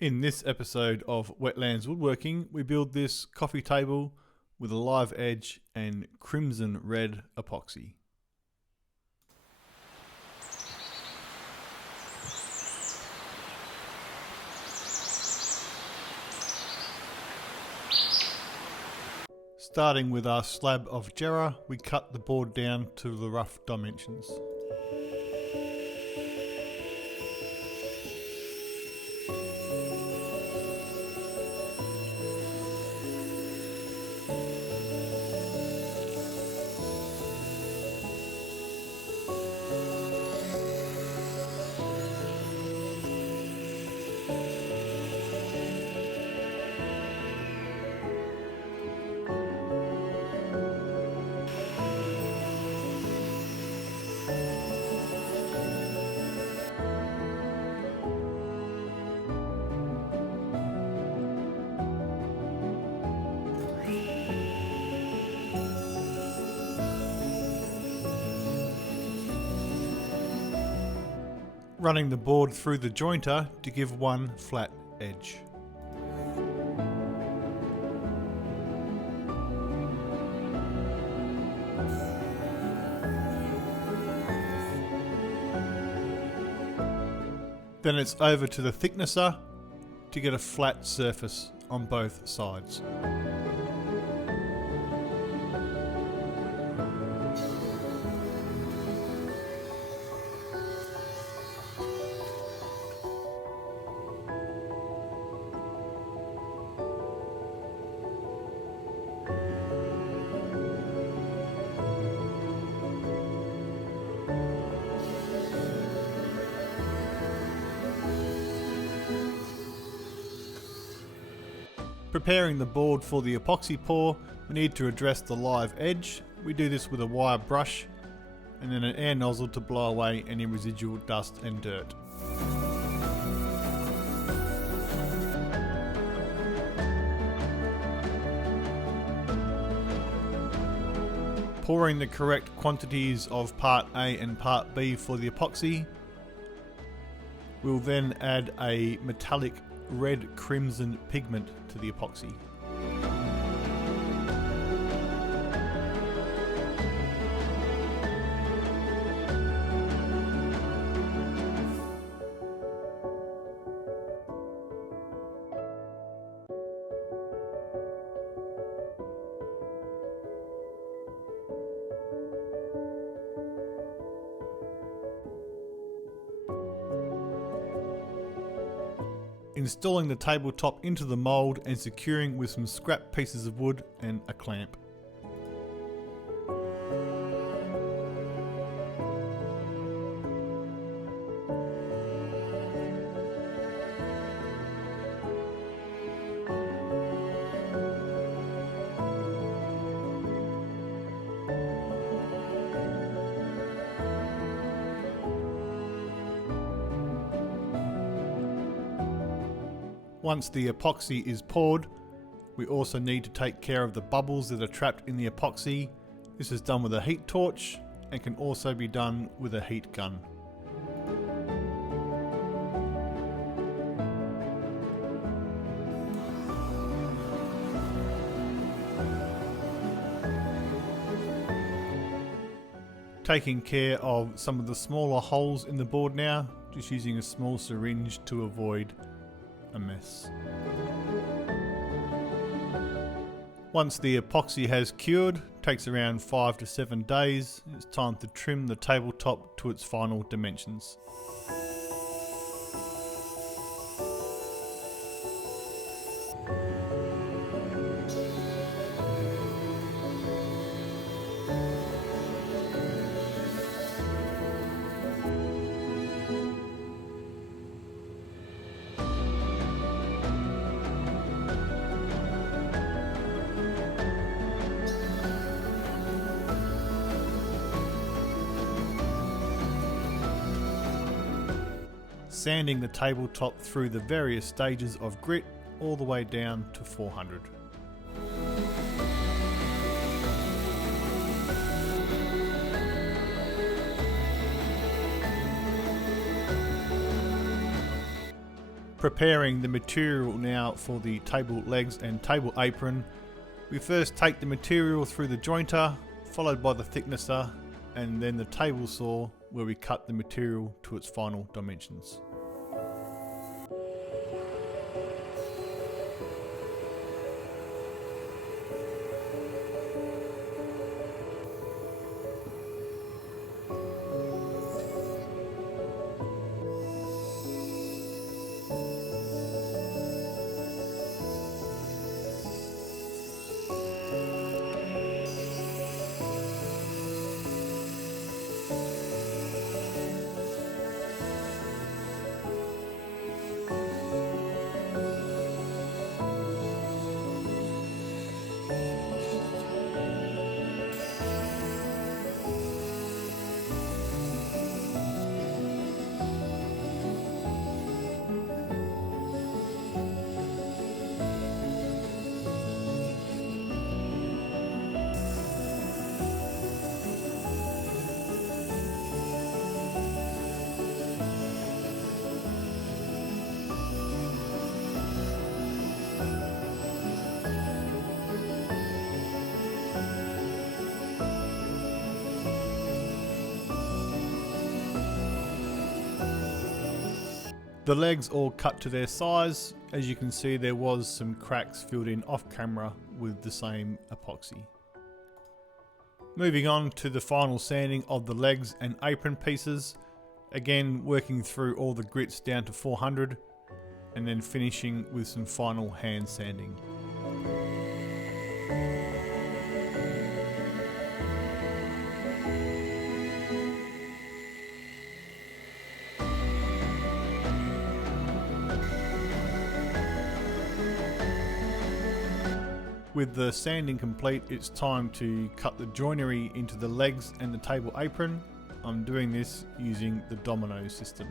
In this episode of Wetlands Woodworking, we build this coffee table with a live edge and crimson red epoxy. Starting with our slab of Jarrah, we cut the board down to the rough dimensions. Running the board through the jointer to give one flat edge. Then it's over to the thicknesser to get a flat surface on both sides. Preparing the board for the epoxy pour, we need to address the live edge. We do this with a wire brush and then an air nozzle to blow away any residual dust and dirt. Pouring the correct quantities of part A and part B for the epoxy. We'll then add a metallic red crimson pigment to the epoxy. Installing the tabletop into the mould and securing with some scrap pieces of wood and a clamp. Once the epoxy is poured, we also need to take care of the bubbles that are trapped in the epoxy. This is done with a heat torch and can also be done with a heat gun. Taking care of some of the smaller holes in the board now, just using a small syringe to avoid a mess. Once the epoxy has cured, takes around 5 to 7 days, it's time to trim the tabletop to its final dimensions. Sanding the tabletop through the various stages of grit all the way down to 400. Preparing the material now for the table legs and table apron. We first take the material through the jointer, followed by the thicknesser, and then the table saw where we cut the material to its final dimensions. The legs all cut to their size. As you can see, there was some cracks filled in off camera with the same epoxy. Moving on to the final sanding of the legs and apron pieces. Again, working through all the grits down to 400 and then finishing with some final hand sanding. With the sanding complete, it's time to cut the joinery into the legs and the table apron. I'm doing this using the domino system.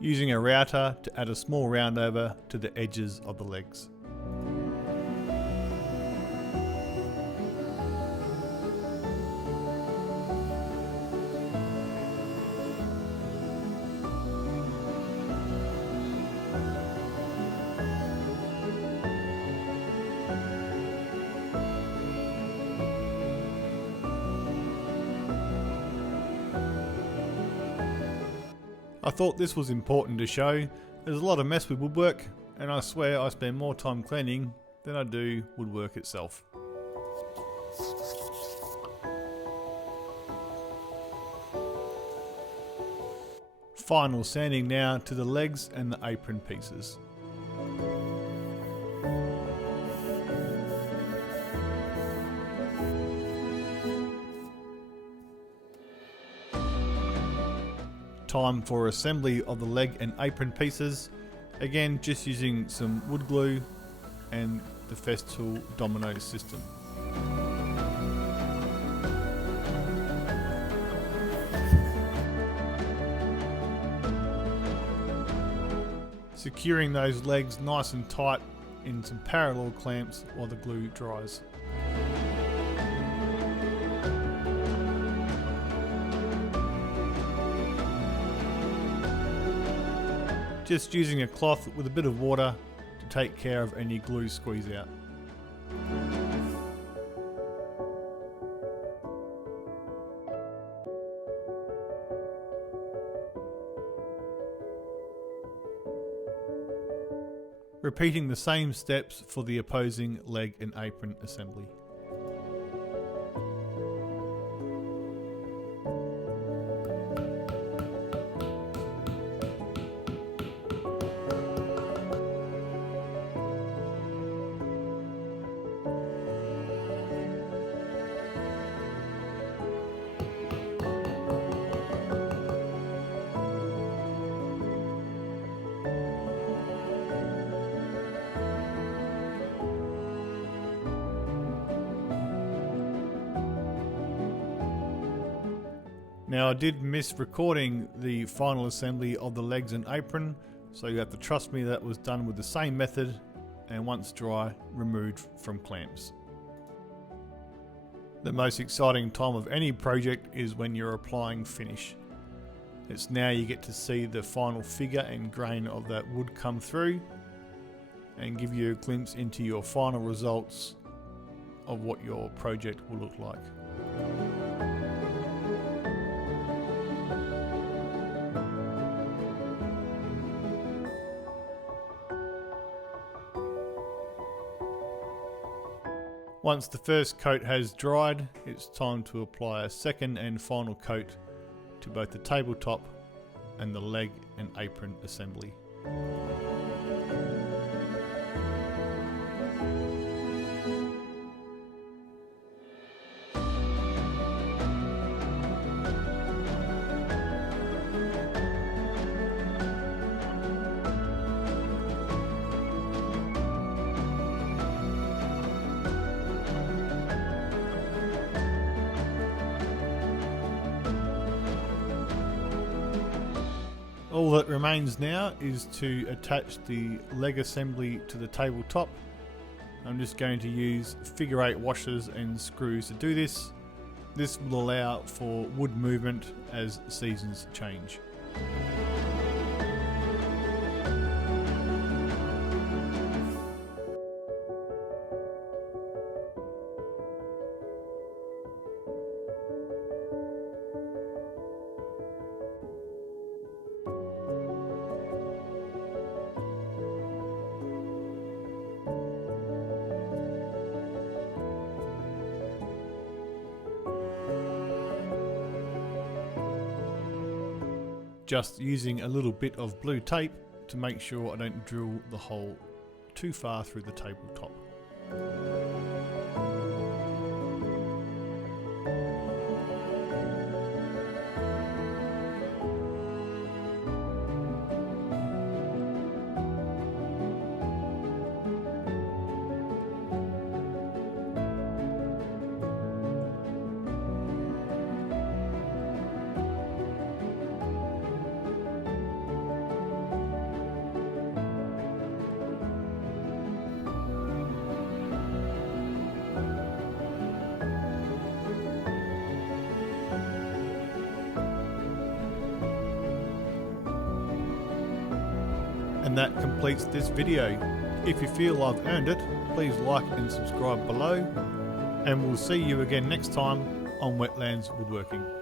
Using a router to add a small roundover to the edges of the legs. I thought this was important to show. There's a lot of mess with woodwork, and I swear I spend more time cleaning than I do woodwork itself. Final sanding now to the legs and the apron pieces. Time for assembly of the leg and apron pieces. Again, just using some wood glue and the Festool domino system. Securing those legs nice and tight in some parallel clamps while the glue dries. Just using a cloth with a bit of water to take care of any glue squeeze out. repeating the same steps for the opposing leg and apron assembly. Now I did miss recording the final assembly of the legs and apron, so you have to trust me that was done with the same method and once dry, removed from clamps. The most exciting time of any project is when you're applying finish. It's now you get to see the final figure and grain of that wood come through and give you a glimpse into your final results of what your project will look like. Once the first coat has dried, it's time to apply a second and final coat to both the tabletop and the leg and apron assembly. All that remains now is to attach the leg assembly to the tabletop. I'm just going to use figure 8 washers and screws to do this. This will allow for wood movement as seasons change. Just using a little bit of blue tape to make sure I don't drill the hole too far through the tabletop. And that completes this video. If you feel I've earned it, please like and subscribe below, and we'll see you again next time on Wetlands Woodworking.